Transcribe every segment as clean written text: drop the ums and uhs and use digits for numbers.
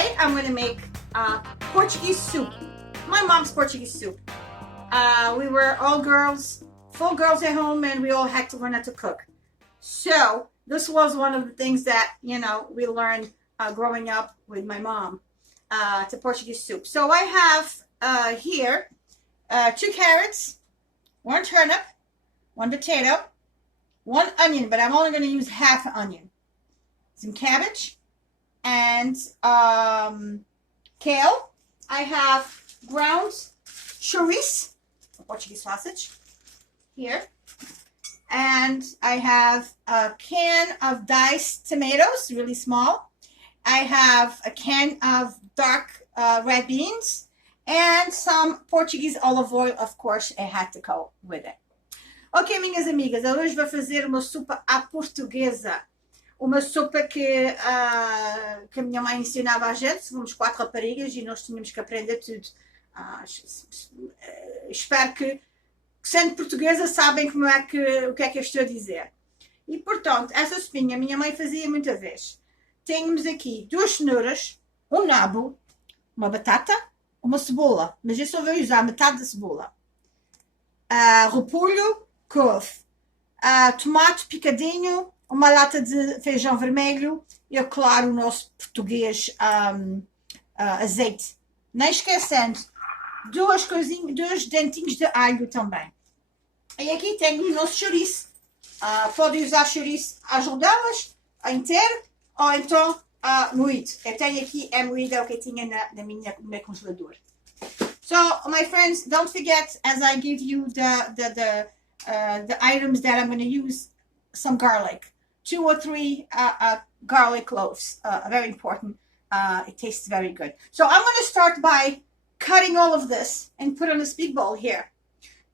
Today I'm going to make Portuguese soup. My mom's Portuguese soup. We were all girls, full girls at home, and we all had to learn how to cook. So this was one of the things that, you know, we learned growing up with my mom, to Portuguese soup. So I have here 2 carrots, 1 turnip, 1 potato, 1 onion, but I'm only going to use half an onion, some cabbage, and kale. I have ground chouriço, Portuguese sausage, here. And I have a can of diced tomatoes, really small. I have a can of dark red beans and some Portuguese olive oil. Of course, I had to go with it. Ok, minhas amigas, eu hoje vou fazer uma sopa à portuguesa. Uma sopa que a minha mãe ensinava a gente. Fomos 4 raparigas e nós tínhamos que aprender tudo. Espero que, sendo portuguesa, sabem como é o que é que eu estou a dizer. E, portanto, essa sopinha minha mãe fazia muita vez. Temos aqui 2 cenouras, um nabo, uma batata, uma cebola. Mas eu só vou usar metade da cebola. Repolho, couve, tomate picadinho, uma lata de feijão vermelho e, claro, o nosso português azeite. Nem esquecendo, 2 dentinhos de alho também. E aqui tenho o nosso chouriço. Podem usar chouriço às rodelas, inteiro, ou então moído. Eu tenho aqui moído, é o que eu tinha no meu congelador. So, my friends, don't forget, as I give you the items that I'm going to use, some garlic. 2 or 3 garlic cloves, very important. It tastes very good. So I'm going to start by cutting all of this and put on this big bowl here.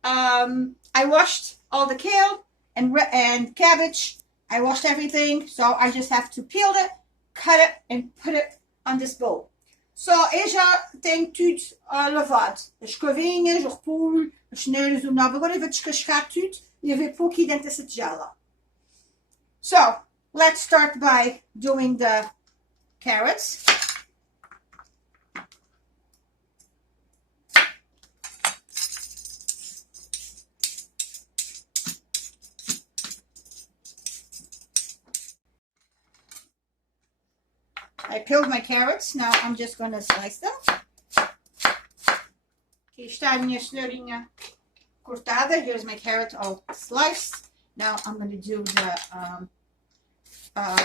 I washed all the kale and cabbage. I washed everything, so I just have to peel it, cut it, and put it on this bowl. So eu já tenho tudo lavado. As covinhas, o repolho, as cenouras, o nabo. Agora eu vou descascar tudo e eu vou pôr aqui dentro dessa tigela. So, let's start by doing the carrots. I peeled my carrots. Now I'm just going to slice them. Aqui está a minha cenourinha cortada. Here's my carrot all sliced. Now I'm going to do the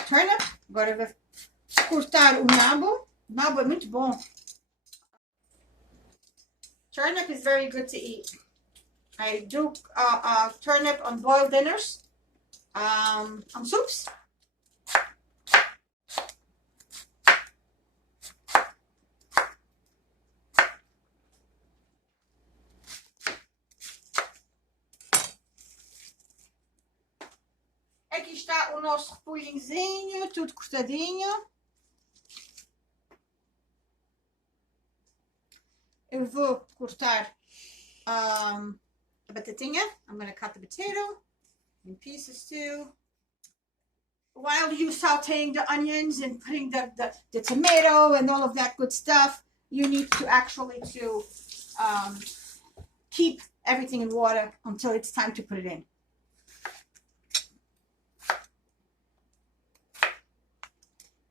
turnip. Agora vou cortar o nabo. O nabo é muito bom. Turnip is very good to eat. I do turnip on boiled dinners, on soups. Aqui está o nosso repolhinho, tudo cortadinho. Eu vou cortar a batatinha. I'm going to cut the potato in pieces too. While you sautéing the onions and putting the tomato and all of that good stuff, you need to actually keep everything in water until it's time to put it in.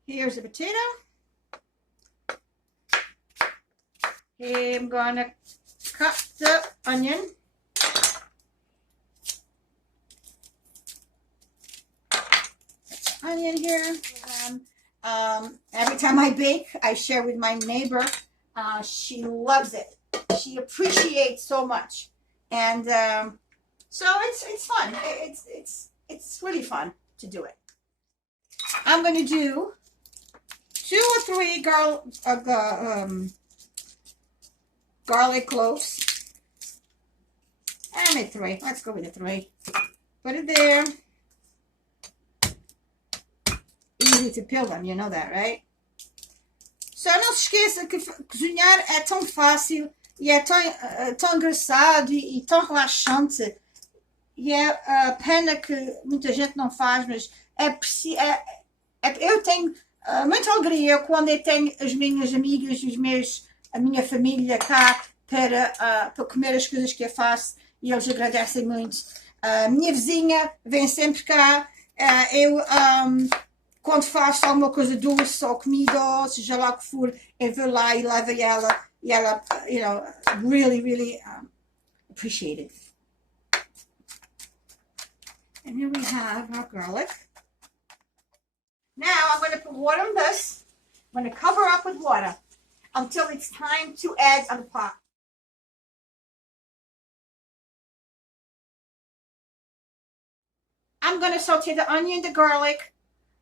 Here's a potato. I'm gonna cut the onion. Onion here. Every time I bake, I share with my neighbor. She loves it. She appreciates so much, and so it's fun. It's really fun to do it. I'm gonna do 2 or 3 garlic cloves. I made 3. Let's go with the 3. Put it there. Easy to peel them, you know that, right? Só não se esqueça que cozinhar é tão fácil e é tão engraçado e tão relaxante. E é pena que muita gente não faz, mas eu tenho muita alegria quando eu tenho as minhas amigas e a minha família cá para comer as coisas que eu faço e eles agradecem muito. A minha vizinha vem sempre cá. Eu, quando faço alguma coisa doce ou comida, ou seja lá o que for, eu vou lá e levo ela e ela, really appreciate it. And here we have our garlic. Now I'm going to put water on this. I'm going to cover up with water until it's time to add on the pot. I'm going to saute the onion, the garlic.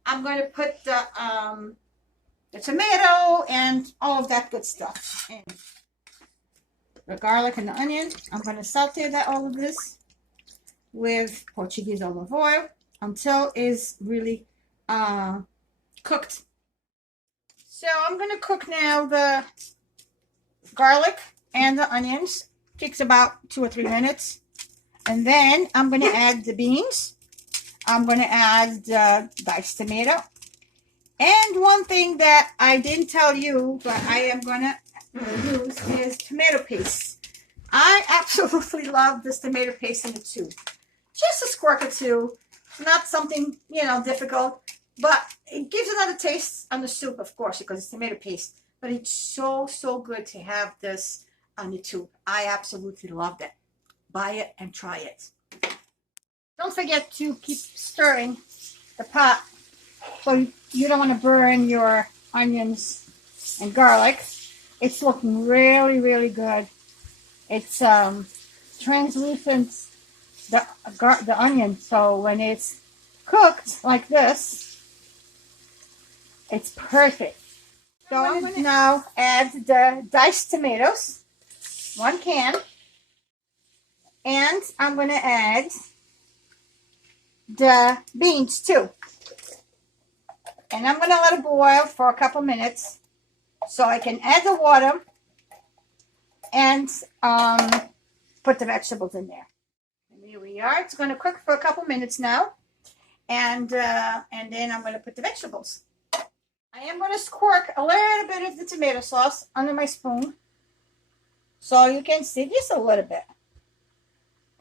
I'm going to put the tomato and all of that good stuff in. The garlic and the onion. I'm going to saute that all of this with Portuguese olive oil until it's really cooked. So I'm going to cook now the garlic and the onions. Takes about 2 or 3 minutes. And then I'm going to add the beans. I'm going to add the diced tomato. And one thing that I didn't tell you, but I am going to use is tomato paste. I absolutely love this tomato paste in the tube. Just a squirt or two. Not something, difficult. But it gives another taste on the soup, of course, because it's tomato paste. But it's so good to have this on the tube. I absolutely love it. Buy it and try it. Don't forget to keep stirring the pot so you don't want to burn your onions and garlic. It's looking really good. It's translucent, the onion, so when it's cooked like this, it's perfect. So I'm going to now add the diced tomatoes, 1 can, and I'm going to add the beans too. And I'm going to let it boil for a couple minutes so I can add the water and put the vegetables in there. And here we are. It's going to cook for a couple minutes now. And then I'm going to put the vegetables. I am going to squirt a little bit of the tomato sauce under my spoon. So you can see just a little bit.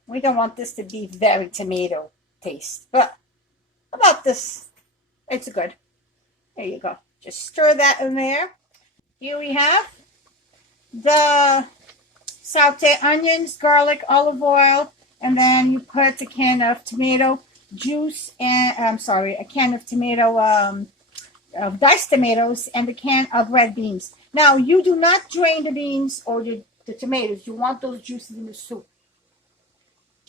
We don't want this to be very tomato taste. But about this, it's good. There you go. Just stir that in there. Here we have the sauté onions, garlic, olive oil, and then you put a can of tomato juice and a can of tomato of diced tomatoes and a can of red beans. Now you do not drain the beans or the tomatoes. You want those juices in the soup.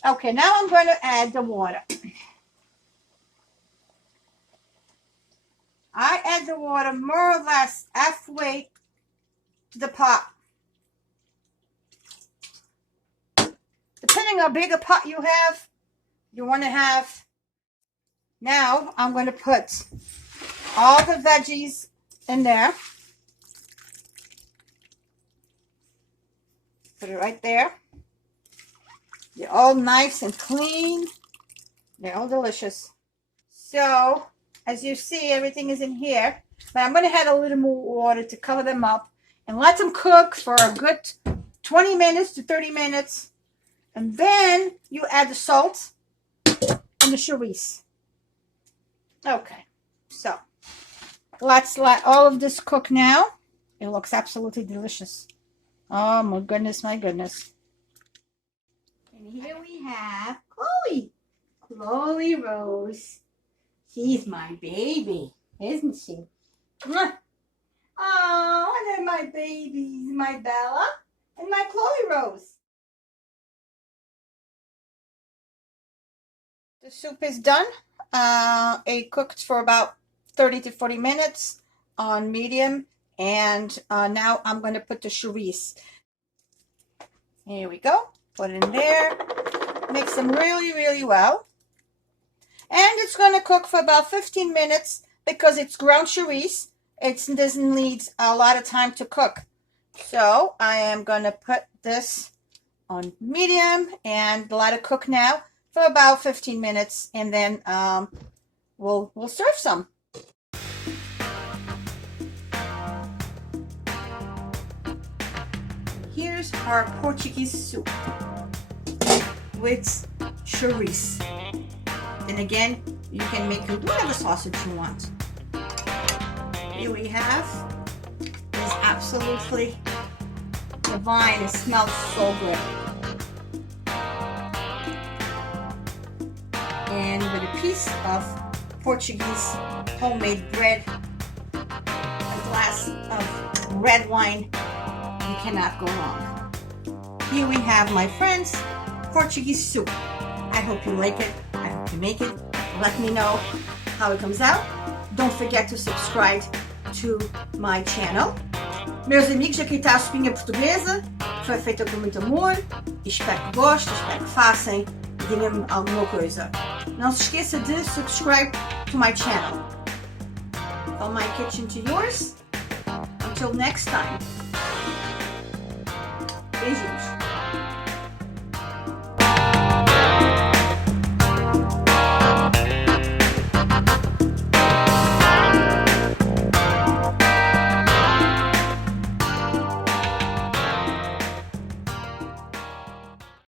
Okay, now I'm going to add the water. I add the water more or less halfway to the pot. Depending how big a pot you have, you want to have. Now I'm going to put all the veggies in there. Put it right there. They're all nice and clean. They're all delicious. So, as you see, everything is in here. But I'm going to add a little more water to cover them up and let them cook for a good 20 minutes to 30 minutes. And then you add the salt and the chorizo. Okay, so let's let all of this cook now. It looks absolutely delicious. Oh my goodness, my goodness. And here we have Chloe. Chloe Rose. She's my baby, isn't she? Oh, they're my babies, my Bella and my Chloe Rose. The soup is done. It cooked for about 30 to 40 minutes on medium. And now I'm going to put the chorizo. Here we go. Put it in there. Mix them really well. And it's going to cook for about 15 minutes because it's ground chorizo. It doesn't need a lot of time to cook. So I am going to put this on medium and let it cook now for about 15 minutes. And then we'll serve some. here's our Portuguese soup with chouriço. And again, you can make it whatever sausage you want. Here we have, is absolutely divine. It smells so good. And with a piece of Portuguese homemade bread, a glass of red wine, you cannot go wrong. Here we have, my friends, Portuguese soup. I hope you like it. I hope you make it. Let me know how it comes out. Don't forget to subscribe to my channel. Meus amigos, aqui está a sopinha portuguesa. Foi feita com muito amor. Espero que gostem, espero que façam e digam-me alguma coisa. Não se esqueça de subscribe to my channel. From my kitchen to yours. Until next time. Beijinhos.